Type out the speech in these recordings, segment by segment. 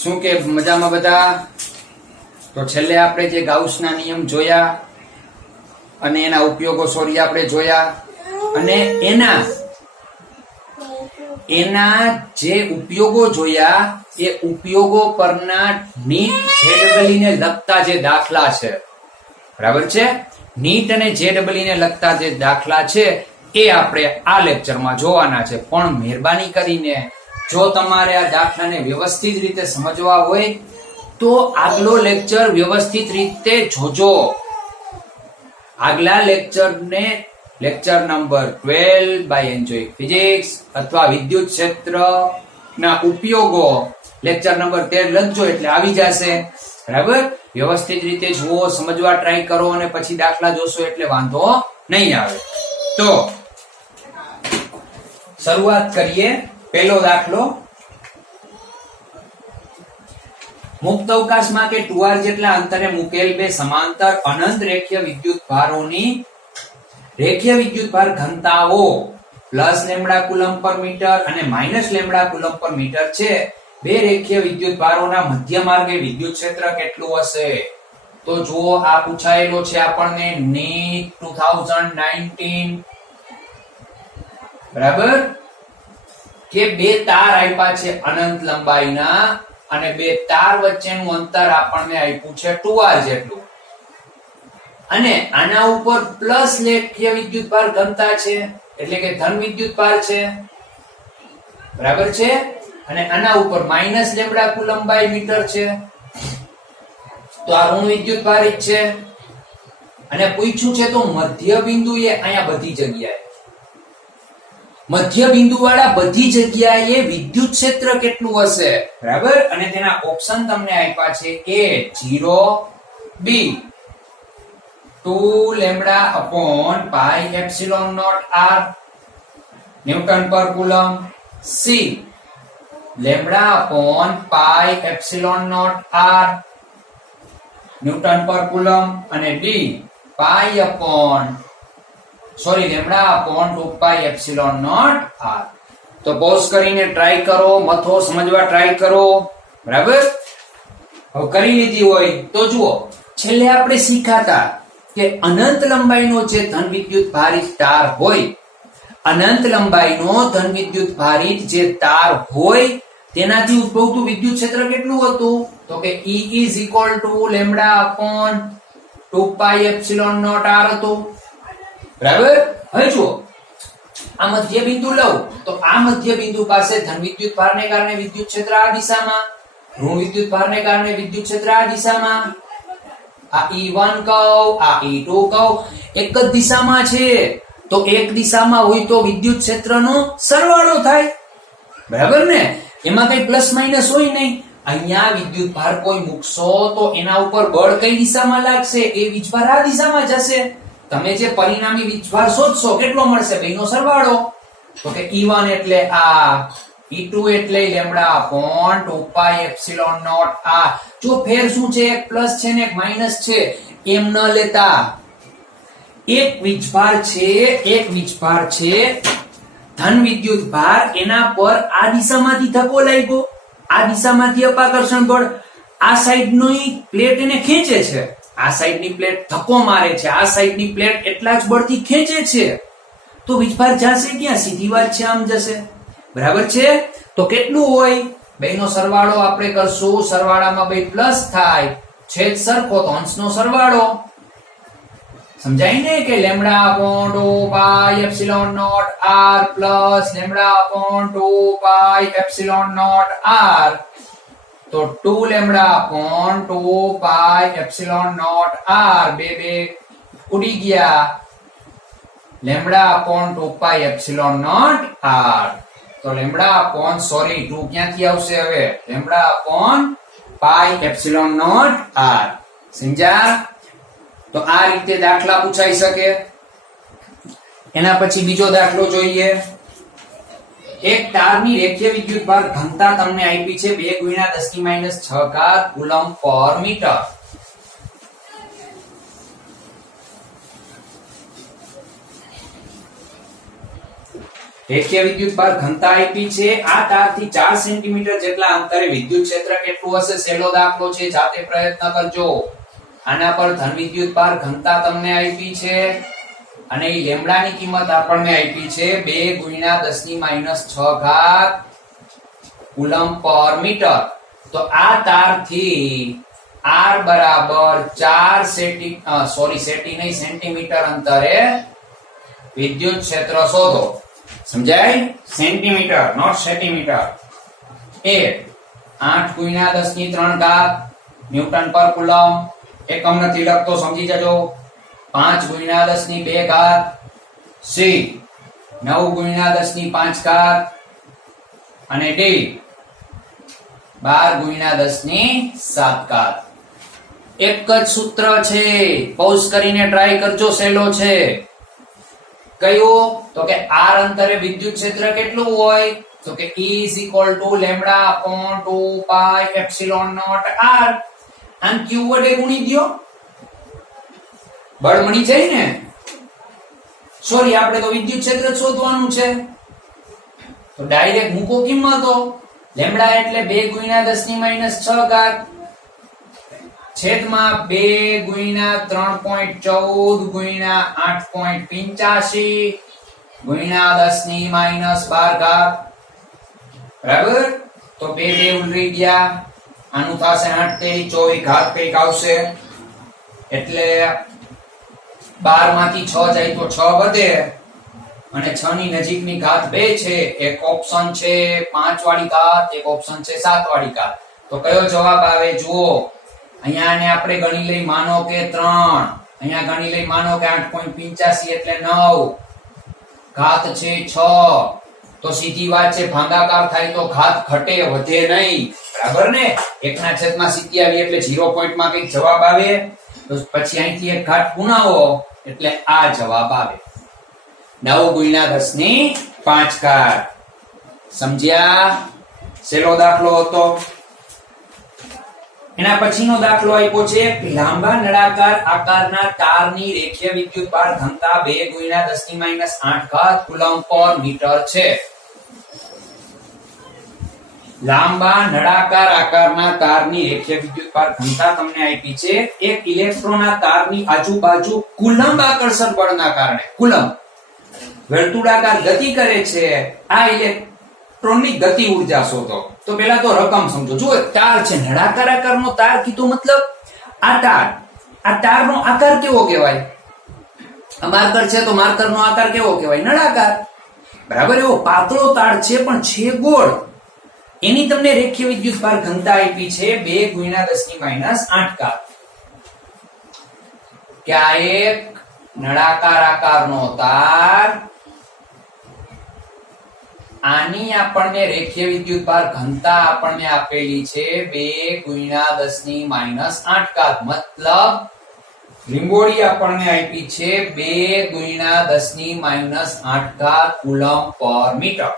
શું કે મજામાં બધા? તો છેલ્લે આપણે જે ગાઉસના નિયમ જોયા અને એના ઉપયોગો આપણે જોયા અને એના જે ઉપયોગો જોયા એ ઉપયોગો પરના નીટ જેડબલઈ ને લગતા જે દાખલા છે, બરાબર છે? નીટ અને જેડબલઈ ને લગતા જે દાખલા છે એ આપણે આ લેક્ચરમાં જોવાના છે. પણ મહેરબાની કરીને જો તમારે આ દાખલાને વ્યવસ્થિત રીતે સમજવા હોય તો આગલો લેક્ચર વ્યવસ્થિત રીતે જોજો. આગલા લેક્ચરને lecture number 12 bye enjoy physics અથવા વિદ્યુત ક્ષેત્રના ઉપયોગો લેક્ચર નંબર 13 લખજો એટલે આવી જશે. બરાબર? વ્યવસ્થિત રીતે જુઓ, સમજવા ટ્રાય કરો અને પછી દાખલા જોશો એટલે વાંધો નહીં આવે. તો શરૂઆત કરીએ. પહેલો દાખલો, મુક્ત અવકાશમાં કે 2r જેટલા અંતરે મૂકેલ બે સમાંતર અનંત રેખીય વિદ્યુત ભારોની રેખીય વિદ્યુત ભાર ઘનતાઓ +λ કુલમ્બ પર મીટર અને -λ કુલમ્બ પર મીટર છે. બે રેખીય વિદ્યુત ભારોના મધ્ય માર્ગે વિદ્યુત ક્ષેત્ર કેટલું હશે? તો જુઓ, આ પૂછાયેલો છે આપણને નીટ 2019. બરાબર? કે બે તાર આપ્યા છે અનંત લંબાઈના અને બે તાર વચ્ચેનું અંતર આપણને આપ્યું છે 2r જેટલું અને આના ઉપર પ્લસ રેખીય વિદ્યુત ભાર ઘનતા છે એટલે કે ધન વિદ્યુત ભાર છે. બરાબર છે? અને આના ઉપર -λ કુલમ્બ બાય મીટર છે. તો આ ઋણ વિદ્યુત ભાર જ છે અને પૂછ્યું છે તો મધ્ય બિંદુ એ અહીંયા બધી જગ્યાએ મધ્ય બિંદુ વાળા બધી જગ્યાએ વિદ્યુત ક્ષેત્ર કેટલું હશે? બરાબર? અને તેના ઓપ્શન તમને આપ્યા છે A 0, B 2λ/πε0r ન્યૂટન પર કુલમ્બ, C λ/πε0r ન્યૂટન પર કુલમ્બ અને D λ/2πε0r. તો પોઝ કરીને ટ્રાય કરો, મથો, સમજવા ટ્રાય કરો. બરાબર? હવે કરી લીધી હોય તો જુઓ, છેલ્લે આપણે શીખાતા કે અનંત લંબાઈનો જે ધન વિદ્યુત ભારિત તાર હોય, અનંત લંબાઈનો ધન વિદ્યુત ભારિત જે તાર હોય તેનાથી ઉદ્ભવતું વિદ્યુત ક્ષેત્ર કેટલું હતું? તો કે E = λ/2πε0r હતું. બરાબર? હવે જુઓ, આ મધ્ય બિંદુ લઉં તો આ મધ્ય બિંદુ પાસે ધન વિદ્યુત ભારને કારણે વિદ્યુત ક્ષેત્ર આ દિશામાં, ઋણ વિદ્યુત ભારને કારણે વિદ્યુત ક્ષેત્ર આ દિશામાં. આ E1 કહું, આ E2 કહું, એક જ દિશામાં છે. તો એક દિશામાં હોય તો વિદ્યુત ક્ષેત્રનો સરવાળો થાય. બરાબર ને? એમાં કઈ પ્લસ માઇનસ હોય નહીં. અહીંયા વિદ્યુત ભાર કોઈ મૂકશો તો એના ઉપર બળ કઈ દિશામાં લાગશે? એ વીજભાર આ દિશામાં જશે. તમે જે પરિણામી વીજભાર શોધશો કેટલો મળશે? બેનો સરવાળો. તો કે E1 એટલે આ, E2 એટલે λ/2πε0r. જો ફેર શું છે? એક પ્લસ છે ને એક માઈનસ છે, એમ ન લેતા. એક વીજભાર છે ધન વિદ્યુત ભાર, એના પર આ દિશામાંથી ધક્કો લાગ્યો, આ દિશામાંથી અપાકર્ષણ બળ, આ સાઈડની પ્લેટ એને ખેંચે છે, આ સાઈડની પ્લેટ ધક્કો મારે છે, આ સાઈડની પ્લેટ એટલા જ બળથી ખેંચે છે. તો વીજભાર જશે ક્યાં? સીધી વાત છે, આમ જશે. બરાબર છે? તો કેટલું હોય? બેનો સરવાળો આપણે કરશું, સરવાળામાં બે પ્લસ થાય, છેદ સરખો તો અંશનો સરવાળો. સમજાય ને કે λ/2πε0r +λ/2πε0r. તો 2λ/2πε0r બે ઉડી ગયા, λ/2πε0r. તો 2 ક્યાંથી આવશે હવે? λ/πε0r. સમજ્યા? તો આ રીતે દાખલા પૂછાઈ શકે. એના પછી બીજો દાખલો જોઈએ. એક તારની રેખીય વિદ્યુત ભાર ઘનતા તમને આપી છે 2 × 10⁻6 કુલમ્બ પર મીટર. રેખીય વિદ્યુતભાર ઘનતા આપી છે, આ તારથી 4 સેન્ટીમીટર જેટલા અંતરે વિદ્યુત ક્ષેત્ર કેટલું હશે સહેલો દાખલો છે, જાતે પ્રયત્ન કરજો. આના પર ધન વિદ્યુતભાર ઘનતા તમને આપી છે અને ઈ લેમ્બડાની કિંમત આપણને આપી છે 2 × 10⁻6 ઘાત કુલમ પર મીટર. તો આ તારથી r બરાબર 4 સેન્ટીમીટર અંતરે વિદ્યુત ક્ષેત્ર શોધો. સમજાય? Centimetre not centimetre. એ 8 × 10⁻³ ઘાત ન્યૂટન પર કુલમ. એકમ નથી લખતો, સમજી જજો. 5 × 10⁻2 ઘાત સી 9 × 10⁵ ઘાત અને ડી 12 × 10⁷ ઘાત. એક જ સૂત્ર છે, પૌઝ કરીને ટ્રાય કરજો, સહેલો છે. કયું? તો કે r અંતરે વિદ્યુત ક્ષેત્ર કેટલું હોય? તો કે E = λ/2 pi epsilon nought r. આમ q વડે ગુણી દ્યો, બળ મળી જાય ને. સોરી, આપણે તો વિદ્યુત ક્ષેત્ર શોધવાનું છે, તો ડાયરેક્ટ મૂકો કિંમતો. લેમ્બડા એટલે 2 × 10⁻6 ઘાત છેદમાં 2 × 3.14 × 8.85 × 10⁻12 ઘાત. બરાબર? તો 2 ઉલરી ગયા, આનું થશે 8 તેરી 24 ઘાત કઈક આવશે. એટલે 12 માંથી 6 જાય તો 6 વધે અને 6 ની નજીકની ઘાત 2 છે. એક ઓપ્શન છે 5 વાળી ઘાત, એક ઓપ્શન છે 7 વાળી ઘાત. તો કયો જવાબ આવે જુઓ. અહીંયા આને આપણે ગણી લઈ, માનો કે 3, અહીંયા ગણી લઈ, માનો કે 8.85 એટલે 9, ઘાત છે 6. તો સીધી વાત છે, ભાગાકાર થાય તો ઘાત ઘટે, વધે નહીં. બરાબર ને? 1/27 એટલે 0 પોઈન્ટમાં કઈક જવાબ આવે. તો પછી અહીંથી એક ઘાત ગુણાવો એટલે આ જવાબ આવે 9 × 10⁵ ઘાત. સમજ્યા? સહેલો દાખલો હતો. એના પછીનો દાખલો આપ્યો છે, લાંબા નળાકાર આકારના તારની રેખીય વિદ્યુતભાર ઘનતા 2 × 10⁻8 ઘાત કુલમ પર મીટર છે. લાંબા નળાકાર આકારના તારની રેખીય વિદ્યુતભાર ઘનતા તમને આપી છે. એક ઇલેક્ટ્રોનના તારની આજુબાજુ કુલંબ આકર્ષણ બળના કારણે કુલંબ વર્તુળાકાર ગતિ કરે છે. આ ઇલેક્ટ્રોનની ગતિ ઊર્જા શોધો. તો પહેલા તો રકમ સમજો. જુઓ, તાર છે, નળાકાર આકારનો તાર કીધું, મતલબ આ તારનો આકાર કેવો કહેવાય? આ માર્કર છે તો માર્કરનો આકાર કેવો કહેવાય? નળાકાર. બરાબર? એવો પાતળો તાર છે પણ છે ગોળ. એની તમને રેખીય વિદ્યુતભાર ઘનતા આપી છે 2 × 10⁻8 ઘાત. કે આ એક નળાકાર આકારનો તાર, આની આપણને રેખીય વિદ્યુતભાર ઘનતા આપણને આપેલી છે 2 × 10⁻8 ઘાત. મતલબ લીંબોડી આપણને આપી છે 2 × 10⁻8 ઘાત કુલમ પર મીટર.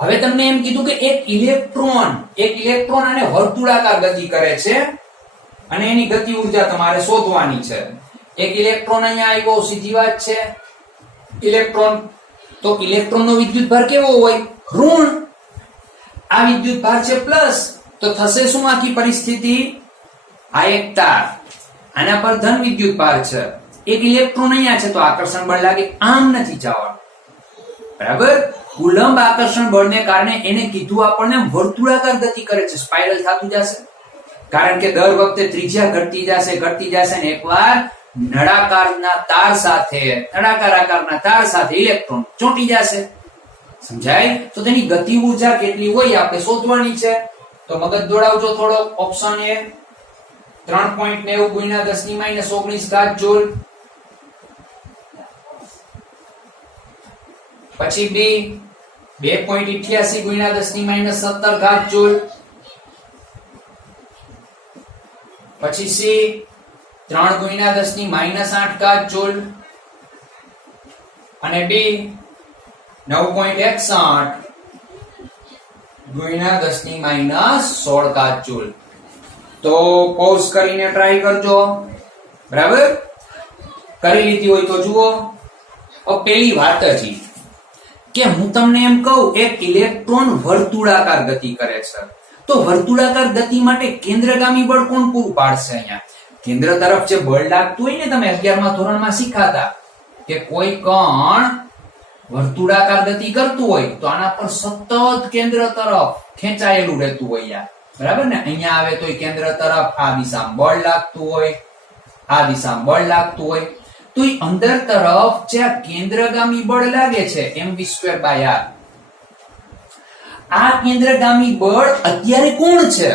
હવે તમને એમ કીધું કે એક ઇલેક્ટ્રોન આને વર્તુળાકાર ગતિ કરે છે અને એની ગતિ ઊર્જા તમારે શોધવાની છે. એક ઇલેક્ટ્રોન અહીંયા આવ્યો, સીધી વાત છે. ઇલેક્ટ્રોન, તો ઇલેક્ટ્રોનનો વિદ્યુતભાર કેવો હોય? ઋણ. આ વિદ્યુતભાર છે પ્લસ. તો થશે શું આખી પરિસ્થિતિ? આ એક તાર, આના પર ધન વિદ્યુતભાર છે. એક ઇલેક્ટ્રોન અહીંયા છે તો આકર્ષણ બળ લાગે, આમ નથી જવાનું. બરાબર? કુલંબ આકર્ષણ બળને કારણે એને કીધું આપણને વર્તુળાકાર ગતિ કરે છે, સ્પાઇરલ થતું જશે. કારણ કે દર વખતે ત્રિજ્યા ઘટતી જશે ને એકવાર નળાકાર આકારના તાર સાથે ઇલેક્ટ્રોન ચોંટી જશે. સમજાય? તો તેની ગતિ ઊર્જા કેટલી હોય આપણે શોધવાની છે. તો મગજ દોડાવજો થોડો. ઓપ્શન એ 3.90 × 10⁻19 ઘાત જૂલ. પછી બી 2.88 × 10⁻17 ઘાત જૂલ. પછી સી 3 × 10⁻8 ઘાત જૂલ. અને ડી 9.61 × 10⁻16 ઘાત જૂલ. તો પૌઝ કરીને ટ્રાય કરજો. બરાબર? કરી લીધી હોય તો જુઓ. પેલી વાત જ કે હું તમને એમ કહું એક ઇલેક્ટ્રોન વર્તુળાકાર ગતિ કરે છે, તો વર્તુળાકાર ગતિ માટે કેન્દ્રગામી બળ કોણ પૂરું પાડશે? અહીંયા કેન્દ્ર તરફ જે બળ લાગતું હોય ને, તમે 11મા ધોરણમાં શીખાતા કે કોઈ કણ વર્તુળાકાર ગતિ કરતું હોય તો આના પર સતત કેન્દ્ર તરફ ખેંચાયેલું રહેતું હોય, બરાબર ને? અહીંયા આવે તો કેન્દ્ર તરફ આ દિશામાં બળ લાગતું હોય, આ દિશામાં બળ લાગતું હોય, તો એ અંદર તરફ જે કેન્દ્રગામી બળ લાગે છે mv²/r, આ કેન્દ્રગામી બળ અત્યારે કોણ છે?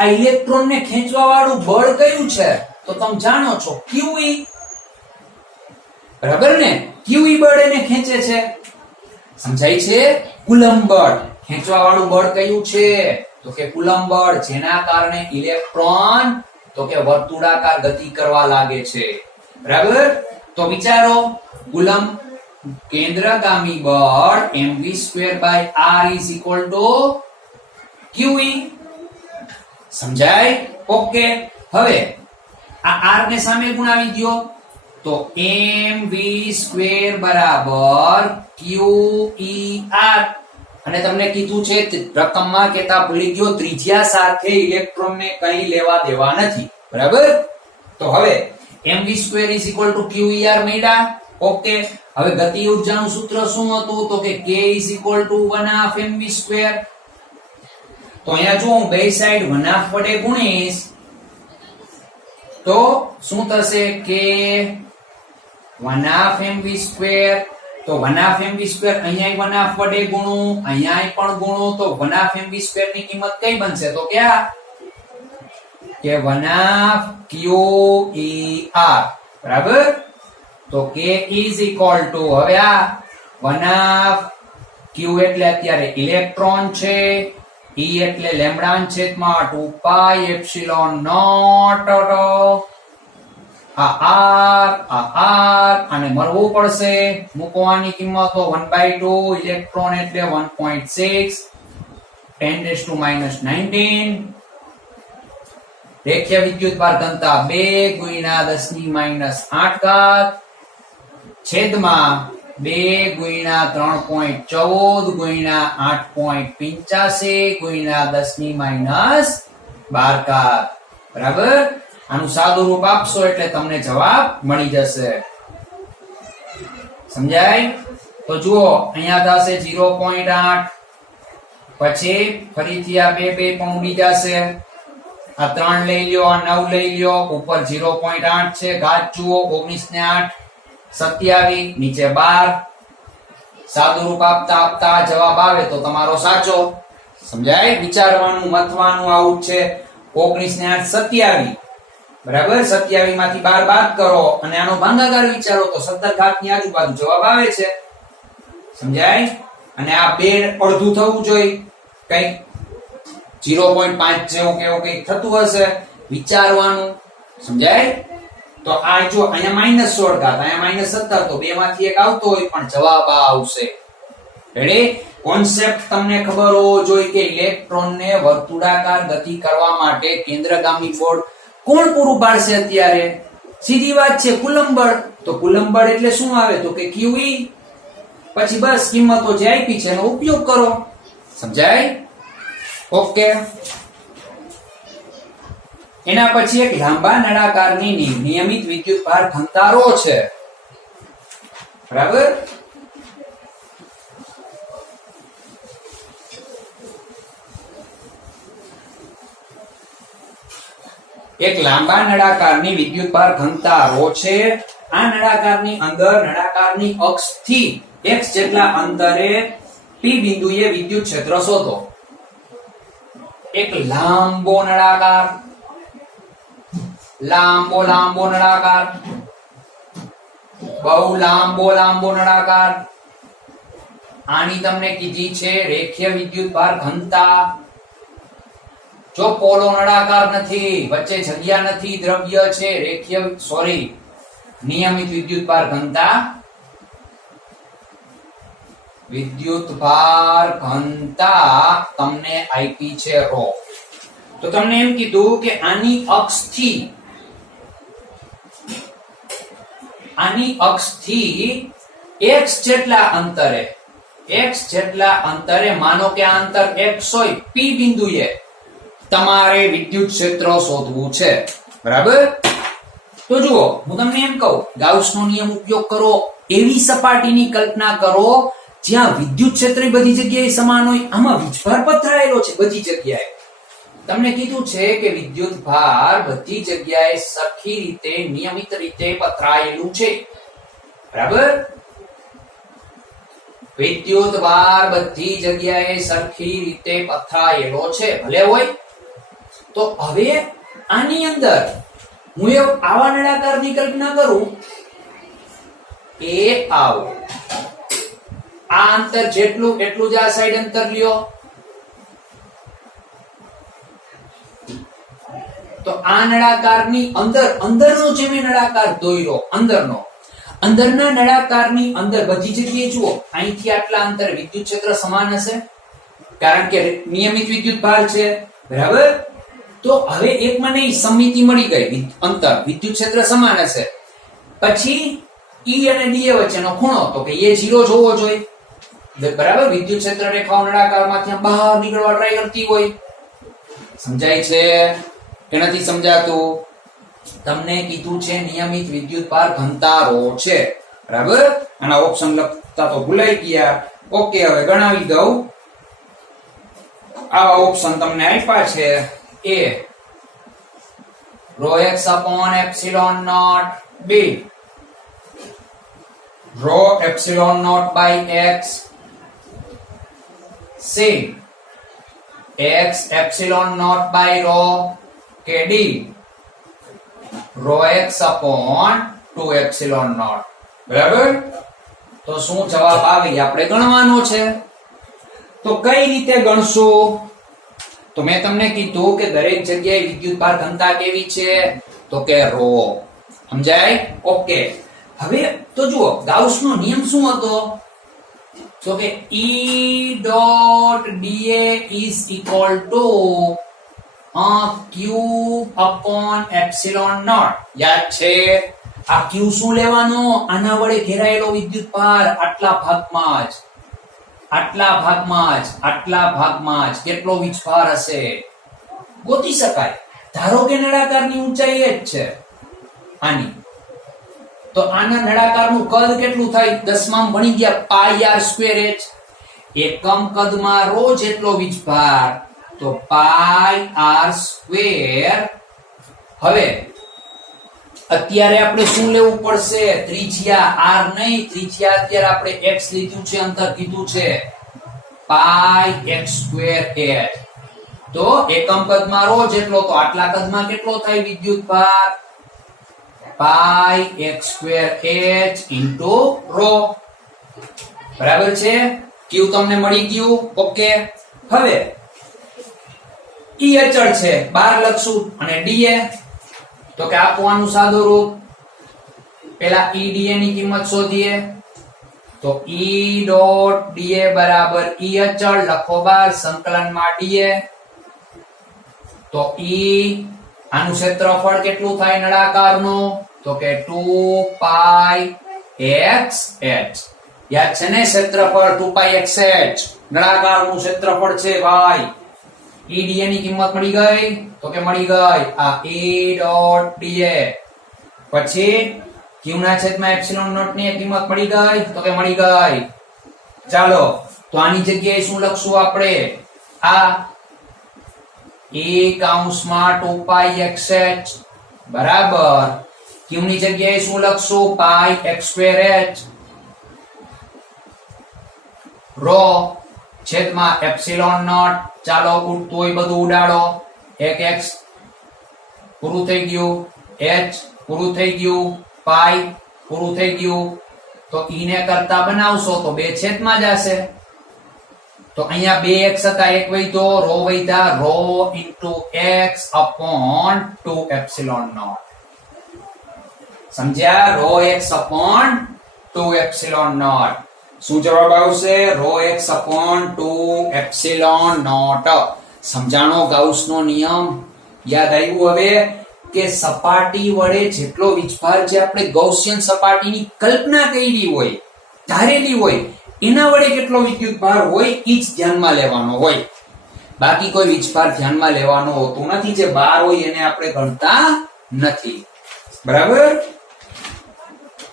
આ ઇલેક્ટ્રોન ને ખેંચવા વાળું બળ કયું છે? તો તમે જાણો છો QE, બરાબર ને? QE બળ એને ખેંચે છે, સમજાય છે? કુલમ્બ બળ, ખેંચવા વાળું બળ કયું છે? તો કે કુલમ્બ બળ, જેના કારણે ઇલેક્ટ્રોન તો કે વર્તુળાકાર ગતિ કરવા લાગે છે, બરાબર? તો વિચારો, કુલમ્બ કેન્દ્રગામી બળ mv²/r = QE, સમજાય? ઓકે, હવે આ r ને સામે ગુણાવી દો તો mv² = QER, અને તમને કીધું છે રકમમાં કેતા ભૂલી ગયો, ત્રિજ્યા સાથે ઇલેક્ટ્રોન ને કંઈ લેવા દેવા નથી, બરાબર? તો હવે mv² = QER મળ્યા. ઓકે, હવે ગતિ ઊર્જાનું સૂત્ર શું હતું? તો કે k = 1/2 mv². તો અહીંયા જો હું બે સાઈડ 1/2 વડે ગુણીશ તો શું થશે? k 1/2 mv². તો 1/2 mv² અહીંયા 1/2 વડે ગુણું, અહીંયા પણ ગુણું, તો 1/2 mv² ની કિંમત કઈ બનશે? તો કે 1/2 QER, બરાબર? તો k = હવે આ 1/2 q એટલે અત્યારે ઇલેક્ટ્રોન છે, e એટલે લેમ્બડા છેદમાં 2πε0, આ r અને મળવું પડશે, મૂકવાની કિંમતો 1/2, ઇલેક્ટ્રોન એટલે 1.6 10⁻⁹. રેખીય વિદ્યુતભાર ઘનતા 2 × 10⁻8 છેદમાં 2 × 3.14 × 8.85 × 10⁻12, બરાબર? આનું સાદું રૂપ આપશો એટલે તમને જવાબ મળી જશે, સમજાય? તો જુઓ, અહીંયા થશે 0.8, પછી ફરીથી આ 2 પણ ઉડી જશે, આ 3 લઈ લ્યો, આ 9 લઈ લ્યો, ઉપર 0.8 છે, ઘાત જુઓ 19 ને 8 27, નીચે 12. સાદું રૂપ આપતા આપતા જવાબ આવે તો તમારો સાચો, સમજાય? વિચારવાનું, મથવાનું આવું છે. 19 ને 8 27, બરાબર? 27 માંથી 12 બાદ કરો અને આનો ભાગાકાર વિચારો તો 17 ઘાત ની આજુબાજુ જવાબ આવે છે, સમજાય? અને આ 2 અડધું થવું જોઈએ, કઈ 0.5 જેવું કેવું કઈ થતું હશે, વિચારવાનું, સમજાય? તો આ જો અહીંયા -16 ઘાત, અહીંયા -17, તો બે માંથી એક આવતો હોય પણ જવાબ આ આવશે. રેડી? કોન્સેપ્ટ તમને ખબર હોવો જોઈએ કે ઇલેક્ટ્રોન ને વર્તુળાકાર ગતિ કરવા માટે કેન્દ્રગામી બળ કોણ પૂરું પાડશે? અત્યારે સીધી વાત છે, કુલમ્બ બળ. તો કુલમ્બ બળ એટલે શું આવે? તો કે QE, પછી બસ કિંમતો જે આપી છે એનો ઉપયોગ કરો, સમજાય? ઓકે, એના પછી એક લાંબા નળાકારની નિયમિત વિદ્યુતભાર ઘનતા ρ છે, બરાબર? એક લાંબા નળાકારની વિદ્યુતભાર ઘનતા ρ છે. આ નળાકારની અંદર નળાકારની અક્ષથી x જેટલા અંતરે p બિંદુએ વિદ્યુત ક્ષેત્ર શોધો. એક લાંબો નળાકાર, લાંબો નળાકાર, બહુ લાંબો નળાકાર, આની તમને કીધી છે રેખીય વિદ્યુતભાર ઘનતા. જો પોલો નળાકાર નથી, વચ્ચે જગ્યા નથી, દ્રવ્ય છે, રેખીય નિયમિત વિદ્યુતભાર ઘનતા, વિદ્યુતભાર ઘનતા તમને આપી છે ρ. તો તમને એમ કીધું કે આની અક્ષથી x જેટલા અંતરે x જેટલા અંતરે, માનો કે આ અંતર x હોય, p બિંદુએ તમારે વિદ્યુત ક્ષેત્ર શોધવું છે. બરાબર? તો જુઓ, હું તમને એમ કહું, ગાઉસનો નિયમ ઉપયોગ કરો, એવી સપાટીની કલ્પના કરો જ્યાં વિદ્યુત ક્ષેત્ર બધી જગ્યાએ સમાન હોય. આમાં વીજભાર પથરાયેલો છે બધી જગ્યાએ. તમને કીધું છે કે વિદ્યુત ભાર બધી જગ્યાએ સરખી રીતે, નિયમિત રીતે પથરાયેલું છે. બરાબર? વિદ્યુત ભાર બધી જગ્યાએ સરખી રીતે પથરાયેલો છે, ભલે હોય. તો હવે આની અંદર હું આવા નળાકારની કલ્પના કરું, એ આવો, આ અંતર જેટલું એટલું જ આ સાઈડ અંતર લ્યો. તો આ નળાકારની અંદરનો જે મેં નળાકાર દોર્યો, અંદરના નળાકારની અંદર બધી જગ્યાએ જુઓ, અહીંથી આટલા અંતર વિદ્યુત ક્ષેત્ર સમાન હશે, કારણ કે નિયમિત વિદ્યુત ભાર છે. બરાબર? તો હવે એક મને સમમિતિ મળી ગઈ, અંતર વિદ્યુત ક્ષેત્ર સમાન હશે. પછી E અને dA વચ્ચેનો ખૂણો, તો કે એ 0 જોવો જોઈએ. બરાબર? વિદ્યુત ક્ષેત્ર રેખાઓ નળાકારમાંથી બહાર નીકળવા ટ્રાય કરતી હોય. સમજાય છે કે નથી સમજાતું? તમને કીધું છે નિયમિત વિદ્યુત ભાર ઘનતા ρ છે. બરાબર? આના ઓપ્શન લખતા તો ભૂલાઈ ગયા. ઓકે, હવે ગણાવી દઉં. આવા ઓપ્શન તમને આપ્યા છે. A ρx upon epsilon naught, B rho epsilon naught by x, C x epsilon naught by rho, કે D rho x upon 2 epsilon naught. બરાબર? તો શું જવાબ આવે આપણે ગણવાનો છે. તો કઈ રીતે ગણશું? તો મેં તમને કીધું કે દરેક જગ્યાએ વિદ્યુત ભાર ઘનતા કેવી છે? તો કે ρ. સમજાય? ઓકે. હવે તો જુઓ, ગાઉસનો નિયમ શું હતો? તો કે E dot dA is equal to q upon epsilon naught. યાદ છે? આ q શું લેવાનો? આના વડે ઘેરાયેલો વિદ્યુત ભાર આટલા ભાગમાં જ કેટલો વીજભાર હશે ગોતી શકાય. ધારો કે નળાકારની ઊંચાઈ એ જ છે આની, તો આના નળાકારનું કદ કેટલું થાય? 10માં ભણી ગયા, πr²h. એકમ કદમાં ρ જેટલો વીજભાર, તો πr². હવે અત્યારે આપણે શું લેવું પડશે? ત્રિજ્યા r નહીં, ત્રિજ્યા અત્યારે આપણે x લીધું છે, અંતર કીધું છે πx²h. તો એકમ કદમાં ρ જેટલો, તો આટલા કદમાં કેટલો થાય વિદ્યુત ભાર? πx²h into ρ. બરાબર છે? q તમને મળી ગયું. ઓકે. હવે E અચળ છે, 12 લખશું, અને dA તો કે આપવાનું સાદું રૂપ. પેલા E dA ની કિંમત શોધીએ. તો E dot dA બરાબર E અચળ લખો 12 સંકલનમાં dA. તો E આનું ક્ષેત્રફળ કેટલું થાય નળાકારનું? તો કે 2πxh. યાદ છે ને ક્ષેત્રફળ 2πxh નળાકારનું ક્ષેત્રફળ છે ભાઈ. E dA ની કિંમત મળી ગઈ? તો કે મળી ગઈ. આ E dot dA. પછી q ના છેદમાં એપ્સિલોન નોટ ની કિંમત મળી ગઈ? તો કે મળી ગઈ. ચાલો, તો આની જગ્યાએ શું લખશું આપણે? આ E કૌંસમાં 2πxh બરાબર q ની જગ્યાએ શું લખશું? πx²h ρ છેદમાં એપ્સિલોન નોટ. ચાલો, ઉડતું હોય બધું ઉડાડો. એક x પૂરું થઈ ગયું, h પૂરું થઈ ગયું, પાઈ પૂરું થઈ ગયું. તો e ને કરતા બનાવશો તો 2 છેદમાં જ હશે. તો અહીંયા 2x હતા, એક વધ્યો, ρ વધ્યા, ρ into x upon 2 epsilon naught. સમજ્યા? ρ x upon 2 epsilon naught. શું જવાબ આવશે? ρ x upon 2 epsilon naught. સમજાણો ગાઉસનો નિયમ? યાદ આવ્યું હવે કે સપાટી વડે જેટલો વીજભાર જે આપણે ગૌસિયન સપાટીની કલ્પના કરી હોય, ધારેલી હોય, એના વડે કેટલો વિદ્યુતભાર હોય ઈ જ ધ્યાનમાં લેવાનો હોય, બાકી કોઈ વીજભાર ધ્યાનમાં લેવાનો હોતો નથી. જે બહાર હોય એને આપણે ગણતા નથી. બરાબર?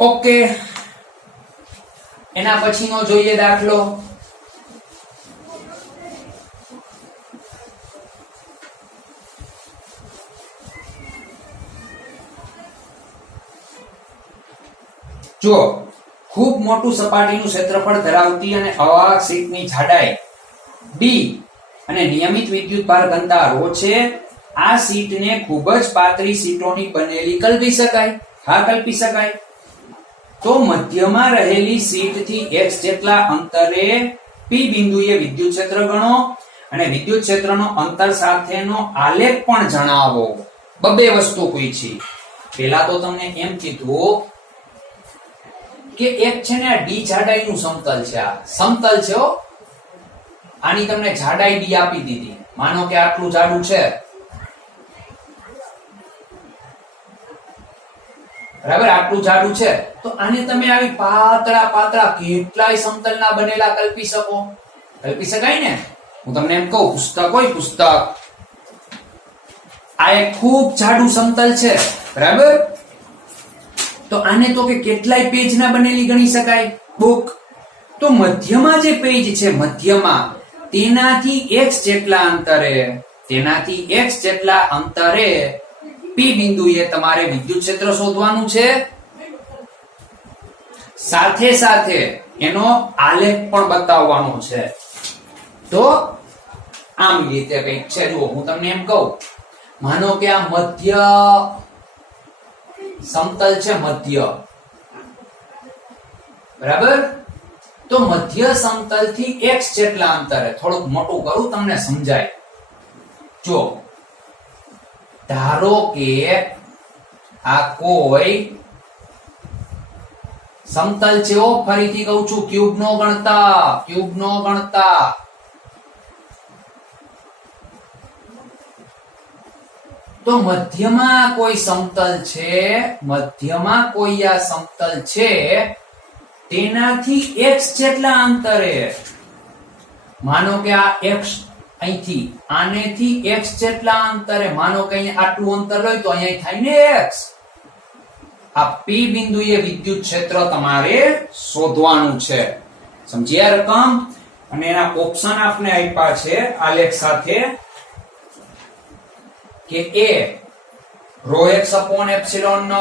ઓકે. એના પછીનો જોઈએ દાખલો. જો ખૂબ મોટું સપાટીનું ક્ષેત્રફળ ધરાવતી અને અવાહક શીટની જાડાઈ d અને નિયમિત વિદ્યુતભાર ઘનતા ρ છે. આ શીટને ખૂબ જ પાતળી શીટોની બનેલી કલ્પી શકાય. હા, કલ્પી શકાય. તો મધ્યમાં રહેલી શીટથી x જેટલા અંતરે p બિંદુએ વિદ્યુત ક્ષેત્ર ગણો અને વિદ્યુત ક્ષેત્રનો અંતર સાથેનો આલેખ પણ જણાવો. બબે વસ્તુ પૂછી. પહેલા તો તમને એમ કીધું કે એક છે ને આ d જાડાઈનું સમતલ છે. આ સમતલ છે હો. આની તમને જાડાઈ d આપી દીધી. માનો કે આટલું જાડું છે, બરાબર? આટલું જાડું છે તો આને તમે આવી પાતળા પાતળા કેટલાય સમતલના બનેલા કલ્પી શકો. કલ્પી શકાય ને? હું તમને એમ કહું, પુસ્તક હોય, પુસ્તક આ એક ખૂબ જાડું સમતલ છે, બરાબર? તો આને તો કે કેટલાય પેજના બનેલી ગણી શકાય, બુક. તો મધ્યમાં જે પેજ છે, મધ્યમાં તેનાથી x જેટલા અંતરે p બિંદુએ તમારે વિદ્યુત ક્ષેત્ર શોધવાનું છે. સાથે સાથે એનો આલેખ પણ બતાવવાનો છે. તો આમ રીતે કંઈક છે. જો હું તમને એમ કહું, માનો કે આ મધ્ય સમતલ છે, મધ્ય, બરાબર? તો મધ્ય સમતલ થી x જેટલા અંતરે, થોડુંક મોટું કરું તમને સમજાય. જો ધારો કે આ કોઈ સમતલ છે. ફરીથી કહું છું, ક્યુબ નો ગણતા. તો મધ્યમાં કોઈ સમતલ છે, તેનાથી x જેટલા અંતરે, માનો કે આ x અહીંથી આનેથી x જેટલા અંતરે, માનો કે અહીંયા આટલું અંતર લઈ તો અહીંયા થાય ને x. આ p બિંદુએ વિદ્યુત ક્ષેત્ર તમારે શોધવાનું છે. સમજ્યા રકમ? અને એના ઓપ્શન આપને આપ્યા છે આલેખ સાથે કે a ρx/ε0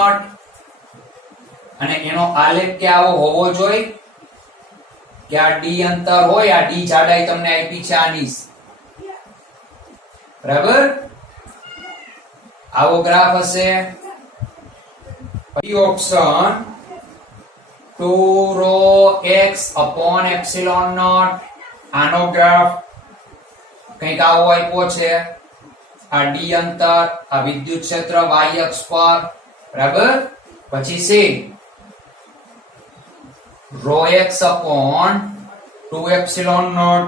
અને એનો આલેખ કે આવો હોવો જોઈએ કે આ d અંતર હોય, આ d જાડાઈ તમને આપી છે આની, બરાબર? આવો ગ્રાફ હશે. પછી ઓપ્શન 2ρx/ε0, આનો ગ્રાફ કંઈક આવો આપ્યો છે. આ d અંતર, આ વિદ્યુત ક્ષેત્ર y અક્ષ પર, બરાબર? પછી c ρx/2ε0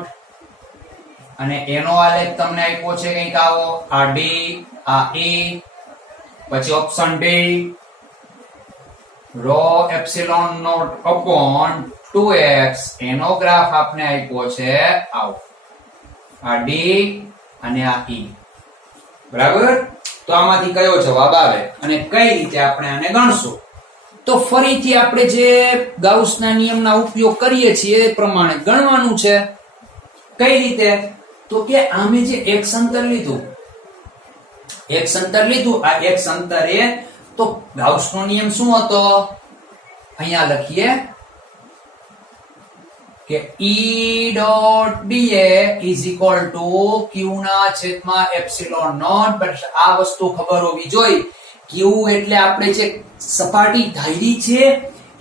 અને એનો આલેખ તમને આપ્યો છે કંઈક આવો, આ d, આ e. પછી ઓપ્શન d ρε0/2x, એનો ગ્રાફ આપને આપ્યો છે આવો, આ d અને આ e, બરાબર? તો આમાંથી કયો જવાબ આવે અને કઈ રીતે આપણે આને ગણશું? તો ફરીથી આપણે જે ગાઉસના નિયમના ઉપયોગ કરીએ છીએ એ પ્રમાણે ગણવાનું છે. કઈ રીતે? તો કે આમે જે x અંતર લીધું, આ x અંતરે, તો ગાઉસનો નિયમ શું હતો? અહીંયા લખીએ કે E dot dA is equal to q ના છેદમાં એપ્સિલોન0. આ વસ્તુ ખબર હોવી જોઈએ. q એટલે આપણે જે સપાટી ધારી છે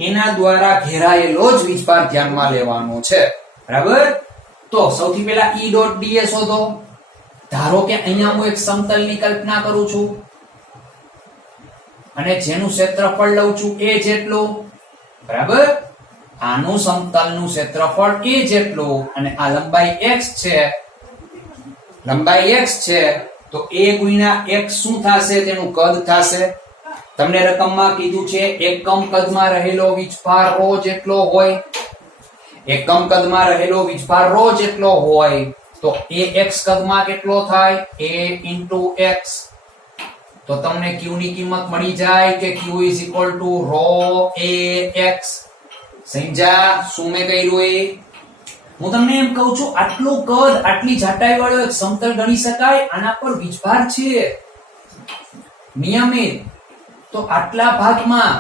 એના દ્વારા ઘેરાયેલો જ વીજભાર ધ્યાનમાં લેવાનો છે, બરાબર? તો સૌથી પહેલા E dot dA શોધો. ધારો કે અહીંયા હું એક સમતલની કલ્પના કરું છું અને જેનું ક્ષેત્રફળ લઉં છું a જેટલું, બરાબર? આનું સમતલનું ક્ષેત્રફળ a જેટલું અને આ લંબાઈ x છે, તો a ગુણ્યા x શું થશે? તેનું કદ થશે. તમને રકમમાં કીધું છે એકમ કદમાં રહેલો વીજભાર ρ જેટલો હોય. એકમ કદમાં રહેલો વીજભાર ρ જેટલો હોય તો ax કદમાં કેટલો થાય a * x. તો તમને q ની કિંમત મળી જાય કે q = ρ ax. સમજ્યા શું મેં કર્યું એ? હું તમને એમ કહું છું આટલું કદ આટલી જાડાઈ વાળો એક સમતલ ગણી શકાય, આના પર વીજભાર છે નિયમિત, તો આટલા ભાગમાં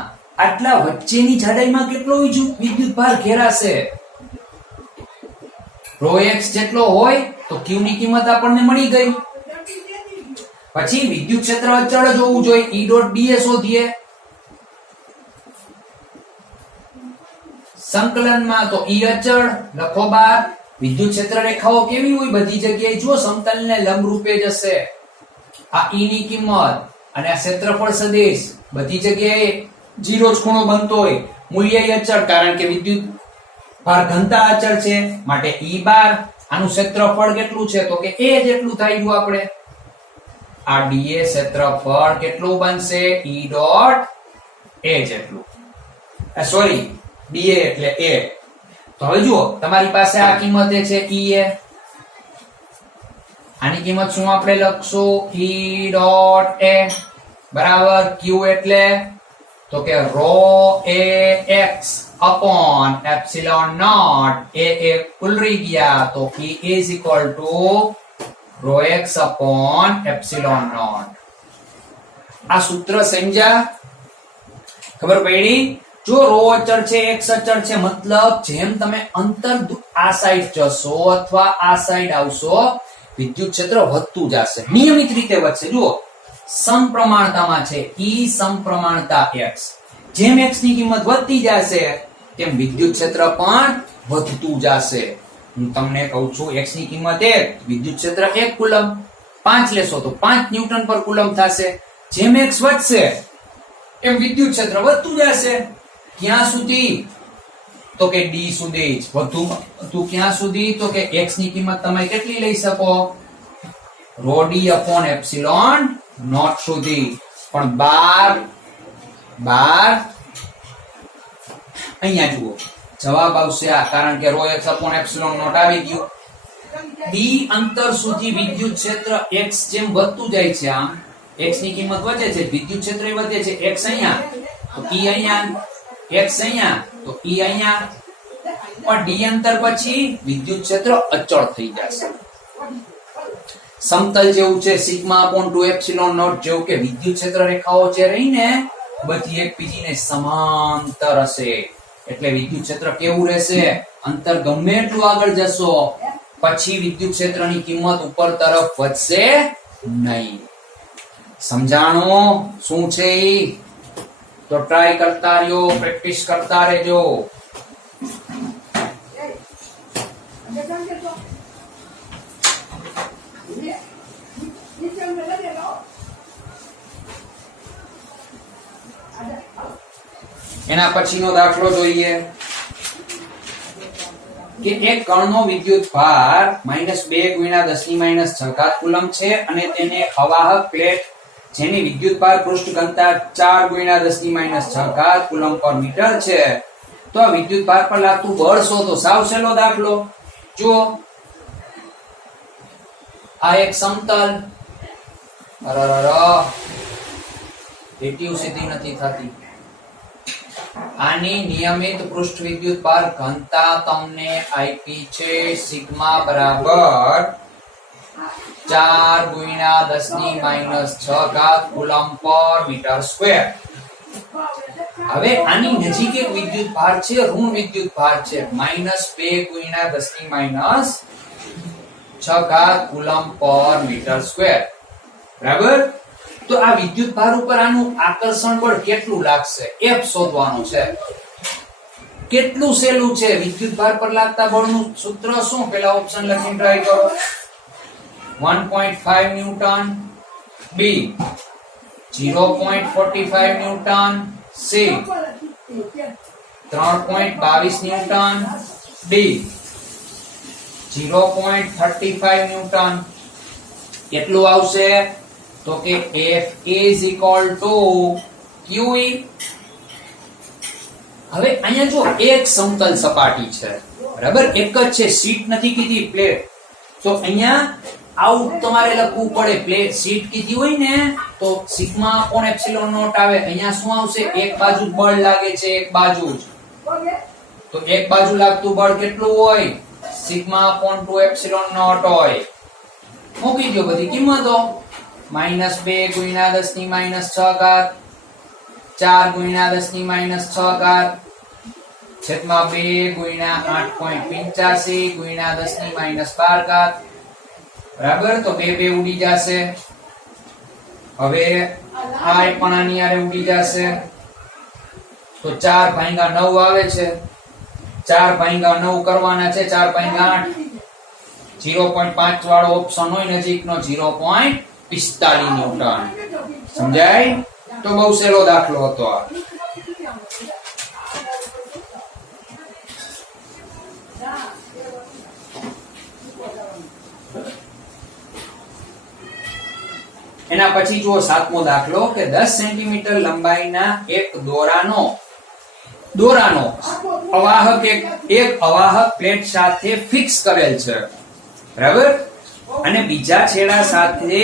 આટલા વચ્ચેની જાડાઈમાં કેટલો વિદ્યુતભાર ઘેરાશે? ρx જેટલો હોય તો q ની કિંમત આપણને મળી ગઈ. પછી વિદ્યુત ક્ષેત્ર અચળ જ હોવું જોઈએ, E dot da શોધીએ. સંકલનમાં તો E અચળ લખો બાર. વિદ્યુત ક્ષેત્ર રેખાઓ કેવી હોય બધી જગ્યાએ? જો સમતલને લંબ રૂપે જ હશે. આ E ની કિંમત અને આ ક્ષેત્રફળ સદિશ બધી જગ્યાએ 0 જ ખૂણો બનતો હોય. મૂલ્ય અચળ કારણ કે વિદ્યુત ભાર ઘનતા અચળ છે, માટે E બાર. આનું ક્ષેત્રફળ કેટલું છે તો કે a જેટલું થાય ગયું. આપણે આ dA ક્ષેત્રફળ કેટલું બનશે? E dot a જેટલું. સોરી, dA એટલે a. તો હવે જુઓ તમારી પાસે આ કિંમત છે EA. આની કિંમત શું આપણે લખશું? E dot a બરાબર q એટલે તો કે ρax upon epsilon naught. a કુલ રહી ગયા તો E is equal to ρx upon epsilon naught. આ સૂત્ર સમજ્યા? ખબર પડી? જો ρ અચળ છે x અચળ છે, મતલબ જેમ તમે અંતર આ સાઈડ જશો અથવા આ સાઈડ આવશો વિદ્યુત ક્ષેત્ર વધતું જશે, નિયમિત રીતે વધશે. જુઓ સમપ્રમાણતામાં છે E સમપ્રમાણતા x. જેમ x ની કિંમત વધતી જશે તેમ વિદ્યુત ક્ષેત્ર પણ વધતું જશે. હું તમને કહું છું x ની કિંમત 1, વિદ્યુત ક્ષેત્ર 1 કુલમ, 5 લેશો તો 5 ન્યૂટન પર કુલમ થશે. જેમ x વધશે એમ વિદ્યુત ક્ષેત્ર વધતું જશે. ક્યાં સુધી? તો કે d સુધી જ. વધુ ક્યાં સુધી? તો કે x ની કિંમત તમે કેટલી લઈ શકો? ρd upon epsilon naught સુધી. પણ 12 અહીંયા જુઓ જવાબ આવશે આ, કારણ કે ρx upon epsilon naught આવી ગયું. d અંતર સુધી વિદ્યુત ક્ષેત્ર x જેમ વધતું જાય છે, આમ x ની કિંમત વધે છે, વિદ્યુત ક્ષેત્ર વધે છે. x અહીંયા તો E અહીંયા, x અહીંયા તો E અહીંયા. પણ d અંતર પછી વિદ્યુત ક્ષેત્ર અચળ થઈ જશે. સમતલ જેવું છે σ/2 એપ્સિલોન નોટ જેવું, કે વિદ્યુત ક્ષેત્ર રેખાઓ જે રહી ને બધી એકબીજીને સમાંતર હશે. એટલે વિદ્યુત ક્ષેત્ર કેવું રહેશે? અંતર ગમે એટલું આગળ જશો પછી વિદ્યુત ક્ષેત્રની કિંમત ઉપર તરફ વધશે નહીં. સમજાણું શું છે? તો ટ્રાય કરતા રહ્યો, પ્રેક્ટિસ કરતા રહેજો. એના પછીનો દાખલો જોઈએ કે એક કણનો વિદ્યુત ભાર -2 × 10⁻⁶ કુલમ છે અને તેને અવાહક પ્લેટ જેની વિદ્યુત ભાર પૃષ્ઠ ઘનતા 4 × 10⁻⁶ કુલમ પર મીટર છે. તો આ વિદ્યુત ભાર પર લાગતું બળ શોધો. સાવ સહેલો દાખલો. જુઓ આ એક સમતલ, લીટીઓ સીધી નથી થતી. આની નિયમિત પૃષ્ઠ વિદ્યુત ભાર ઘનતા તમને આપી છે σ બરાબર 4 × 10⁻⁶ કુલમ પર મીટર સ્ક્વેર. હવે આની નજીક એક વિદ્યુત ભાર છે, ઋણ વિદ્યુત ભાર છે -2 × 10⁻⁶ કુલમ પર મીટર સ્ક્વેર. બરાબર? તો આ વિદ્યુત ભાર ઉપર આનું આકર્ષણ બળ કેટલું લાગશે? F શોધવાનું છે. કેટલું સહેલું છે. વિદ્યુત ભાર પર લાગતા બળનું સૂત્ર શું? પહેલા ઓપ્શન લખીને ટ્રાય કરો. 1.5 newton, B 0.45 newton, C 3.22 newton, D 0.35 newton. કેટલું આવશે? તો કે F is equal to QE. હવે અહીંયા જો એક સમતલ સપાટી છે બરાબર, એક જ છે, શીટ નથી કીધી, પ્લેટ. તો અહીંયા આવું તમારે લખવું પડે. પ્લેટ શીટ કીધી હોય ને તો સિગ્મા અપોન એપ્સિલોન નોટ આવે. અહીંયા શું આવશે? એક બાજુ બળ લાગે છે, એક બાજુ જ. તો એક બાજુ લાગતું બળ કેટલું હોય? સિગ્મા અપોન 2 એપ્સિલોન નોટ હોય. મૂકી દો બધી કિંમતો. -2 ગુણ્યા 10 ની -6 ઘાત, 4 ગુણ્યા 10 ની -6 ઘાત, છેદમાં 2 ગુણ્યા 8.85 ગુણ્યા 10 ની -12 ઘાત. બરાબર, તો 2 ઉડી જશે. હવે આ પણ આની આરે ઉડી જશે. તો 4/9 આવે છે. 4/9 કરવાના છે. 4/8 0.5 વાળો ઓપ્શન હોય નજીકનો 0.45 ન્યૂટન. સમજાય? તો બહુ સહેલો દાખલો હતો આ. એના પછી જુઓ 7મો દાખલો કે 10 સેન્ટીમીટર લંબાઈના એક દોરાનો એક અવાહક પ્લેટ સાથે ફિક્સ કરેલ છે. બરાબર, અને બીજા છેડા સાથે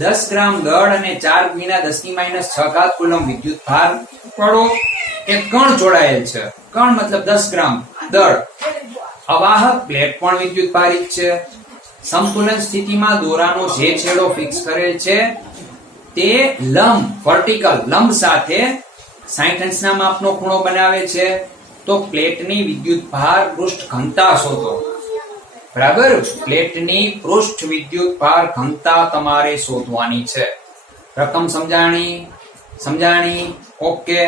10 ગ્રામ દળ અને 4 ગુણ્યા 10 ની -6 ઘાત કુલમ વિદ્યુત ભાર વાળો એક કણ જોડાયેલ છે. કણ મતલબ 10 ગ્રામ દળ. અવાહક પ્લેટ પણ વિદ્યુત ભારિત છે. સમતુલન સ્થિતિમાં દોરાનો જે છેડો ફિક્સ કરેલ છે તે વર્ટિકલ લંબ સાથે 60 અંશના માપનો ખૂણો બનાવે છે. તો પ્લેટની વિદ્યુત ભાર પૃષ્ઠ ઘનતા શોધો. બરાબર, પ્લેટની પૃષ્ઠ વિદ્યુત ભાર ઘનતા તમારે શોધવાની છે. રકમ સમજાણી? ઓકે.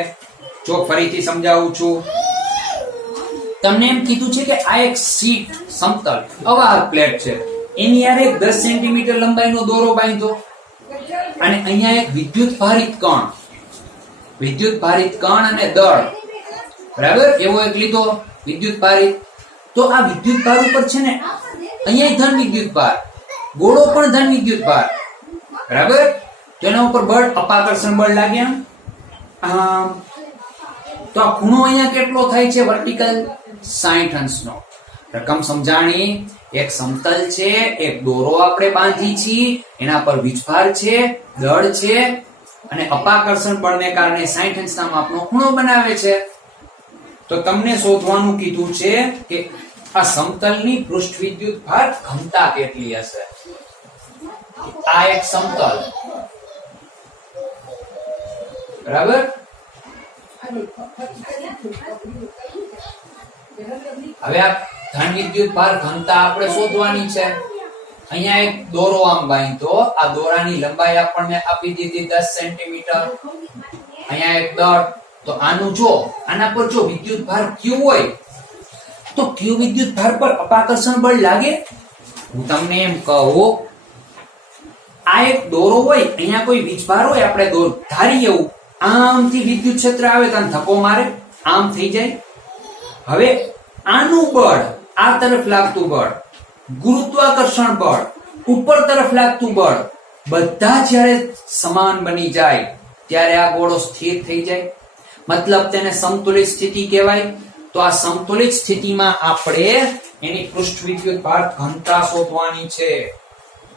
જો ફરીથી સમજાવું છું. તમને એમ કીધું છે કે આ એક શીટ સમતલ અવાહક પ્લેટ છે. એની યારે 10 સેન્ટીમીટર લંબાઈનો દોરો બાંધ્યો અને અહીંયા એક વિદ્યુત ભારિત કણ અને દળ. બરાબર, એવો એક લીધો વિદ્યુત ભારિત. તો આ વિદ્યુત ભાર ઉપર છે ને અહીંયા ધન વિદ્યુત ભાર, ગોળો પણ ધન વિદ્યુત ભાર. બરાબર, તો એના ઉપર બળ અપાકર્ષણ બળ લાગ્યા. તો આ ખૂણો અહીંયા કેટલો થાય છે? વર્ટિકલ 60 અંશનો. રકમ સમજાણી? એક સમતલ છે, એક દોરો આપણે બાંધી છીએ, એના પર વીજભાર છે, દળ છે અને અપાકર્ષણ બળને કારણે 60 અંશના માપનો ખૂણો બનાવે છે. તો તમને શોધવાનું કીધું છે કે આ સમતલની પૃષ્ઠ વિદ્યુત ભાર ઘનતા કેટલી હશે. આ એક સમતલ. બરાબર, હવે આ ધન વિદ્યુત ભાર ઘનતા આપણે શોધવાની છે. અહીંયા એક દોરો આમ બાંધ્યો. આ દોરાની લંબાઈ આપણને આપી દીધી 10 સેન્ટીમીટર. અહીંયા એક દળ. તો આનું જો આના પર જો વિદ્યુત ભાર q હોય તો q વિદ્યુત ભાર પર અપાકર્ષણ બળ લાગે. હું તમને એમ કહું, આ એક દોરો હોય, અહીંયા કોઈ વીજભાર હોય, આપણે ધારીએ એવું આમથી વિદ્યુત ક્ષેત્ર આવે તો ધક્કો મારે, આમ થઈ જાય. હવે આનું બળ, આ તરફ લાગતું બળ, ગુરુત્વાકર્ષણ બળ, ઉપર તરફ લાગતું બળ, બધા જ્યારે સમાન બની જાય ત્યારે આ ગોળો સ્થિર થઈ જાય. મતલબ તેને સમતુલિત સ્થિતિ કહેવાય. તો આ સમતુલિત સ્થિતિમાં આપણે એની પૃષ્ઠ વિદ્યુત ભાર ઘનતા શોધવાની છે.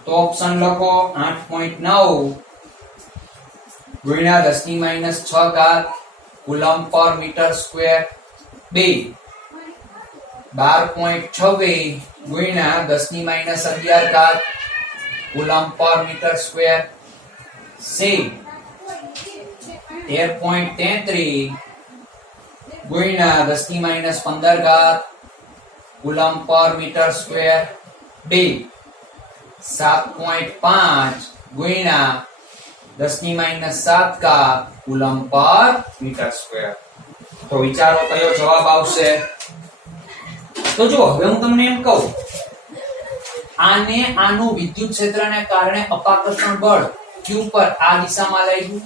તો ઓપ્શન લખો 8.9 ગુણ્યા 10 ની -6 ઘાત કુલમ પર મીટર સ્ક્વેર 2. 12.26 ગુણ્યા 10 ની -11 ઘાત કુલમ પર મીટર સ્ક્વેર c. 13.33 ગુણ્યા 10 ની -15 ઘાત કુલમ પર મીટર સ્ક્વેર 2. 7.5 ગુણ્યા 10 ની -7 ઘાત કુલમ પર મીટર સ્ક્વેર. તો વિચારો કયો જવાબ આવશે? તો જો હવે હું તમને એમ કહું, આનું વિદ્યુત ક્ષેત્રને કારણે અપાકર્ષણ બળ q પર આ દિશામાં લાગ્યું.